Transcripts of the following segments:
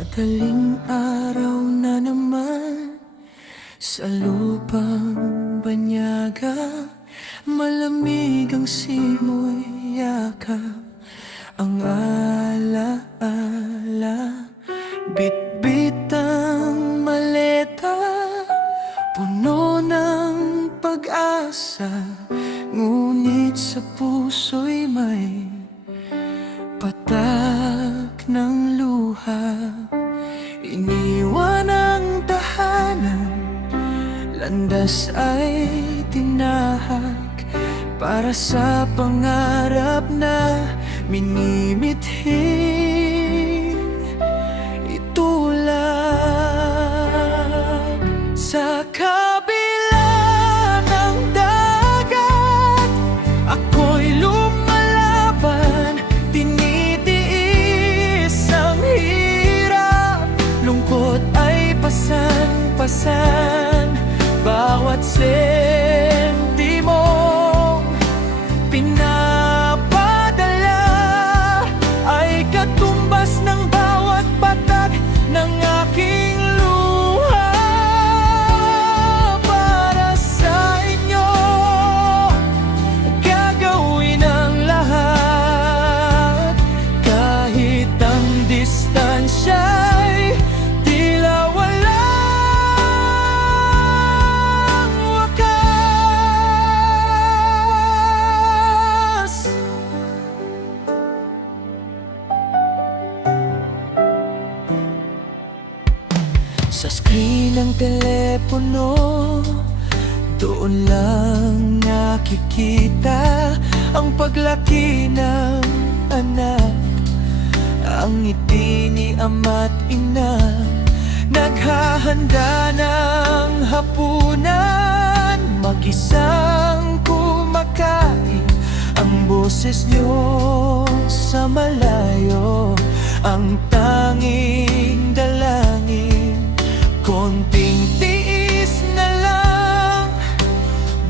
Madaling araw na naman sa lupang banyaga, malamig ang simoy yakap, ang alaala. Bitbit ang maleta, puno ng pag-asa, ngunit sa puso'y may patak ng luha. Iniwan ang tahanan, landas ay tinahak para sa pangarap na minimithing itulak. Sa kabila ng dagat, ako'y lumalaban, tinitiis ang hirap, lungkot ay pasan-pasan. Bawat sentimong pinapadala ay katumbas ng bawat patak ng aking luha. Para sa inyo, gagawin ang lahat, kahit ang distansya'y tila walang wakas. Sa screen ng telepono, doon lang nakikita ang paglaki ng anak, ang ngiti ni ama't ina, naghahanda ng hapunan, mag-isang kumakain, ang boses niyo sa malayo, ang tanging dalangin. Konting tiis na lang,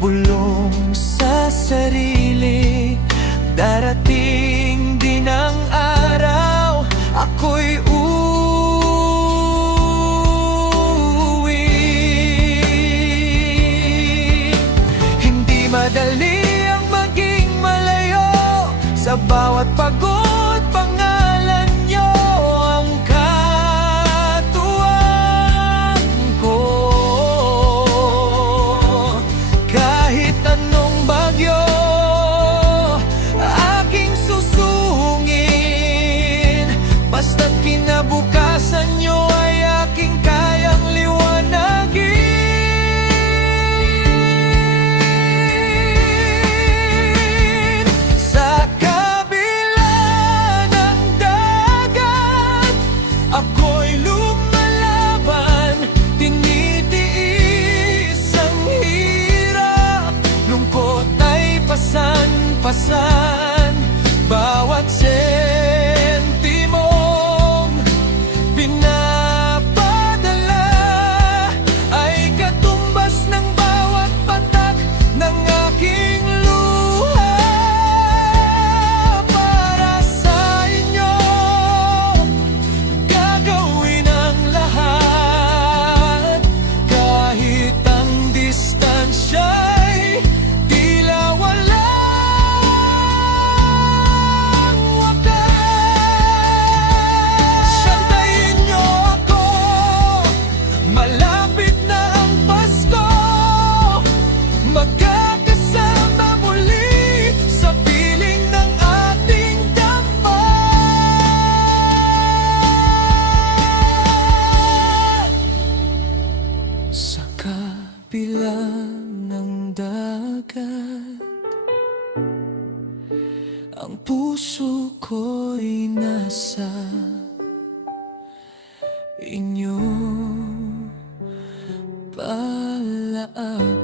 bulong sa sarili, darating din ang araw, ako'y uuwi. Hindi madali ang maging malayo, sa bawat pagod pangalan niyo ang katuwang ko. Kahit anong bagyo aking susungin, basta't kinabukasan niyo ay aking kayang liwanagin. Sa kabila ng dagat, ako'y lumalaban, tinitiis ang hirap, lungkot ay pasan-pasan. Bawat sentimong pinapadala ay katumbas ng bawat patak ng aking luha. Para sa inyo, gagawin ang lahat, kahit ang distansya'y tila walang wakas. Syantayin niyo ako, malapit na ang Pasko, magkakasama muli sa piling ng ating tapat. Sa kabila ng dagat, ang puso ko'y nasa inyo. Palaab.